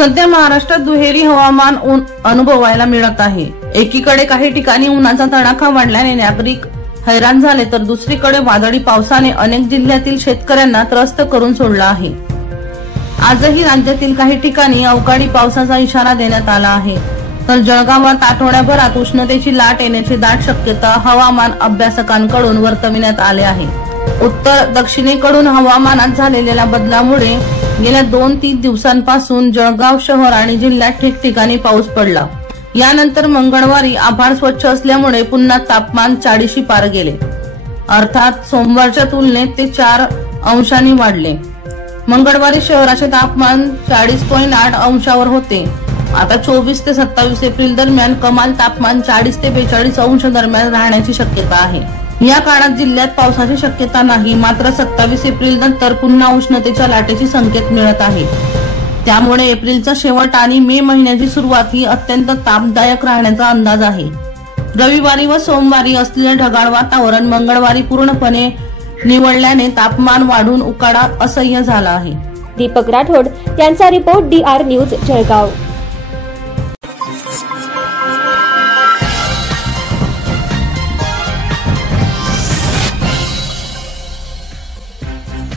सध्या महाराष्ट्रात दुहेरी हवामान अनुभवायला मिळत आहे। एकीकडे काही ठिकाणी उन्हाचा तडाखा वाढल्याने नागरिक हैराण झाले, तर दुसरीकडे वादळी पावसाने अनेक जिल्ह्यातील शेतकऱ्यांना त्रस्त करून सोडला आहे। आजही राज्यातील काही ठिकाणी अवकाळी पावसाचा इशारा देण्यात आला आहे, तर जळगावात आठवड्याभरात उष्णतेची लाट येण्याची दाट शक्यता हवामान अभ्यासकांकडून वर्तविण्यात आले आहे। उत्तर दक्षिणेकडून हवामानात झालेल्या बदलामुळे गेल्या 2-3 दिवसांपासून जळगाव शहर आणि जिल्ह्यात ठिकठिकाणी पाऊस पडला। यानंतर मंगळवारी आभाळ स्वच्छ असल्यामुळे पुन्हा तापमान 40शी पार गेले, अर्थात सोमवारच्या तुलनेत ते 4 अंशांनी वाढले। मंगळवारी शहराचे तापमान 40.8 अंशावर होते। आता 24 ते 27 एप्रिल दरम्यान कमाल तापमान 40 ते 42 अंश दरम्यान राहण्याची शक्यता आहे। या काळात जिल्ह्यात पावसाची शक्यता नाही, मात्र 27 एप्रिल नंतर पुन्हा उष्णतेच्या लाटेची संकेत मिळत आहे। त्यामुळे एप्रिलचा शेवट आणि मे महिन्याची सुरुवात ही अत्यंत तापदायक राहण्याचा अंदाज आहे। रविवारी व सोमवारी असलेले ढगाळ वातावरण मंगळवारी पूर्णपणे निवळल्याने तापमान वाढून उकाडा असह्य झाला आहे। दीपक राठोड यांचा रिपोर्ट DR न्यूज जळगाव।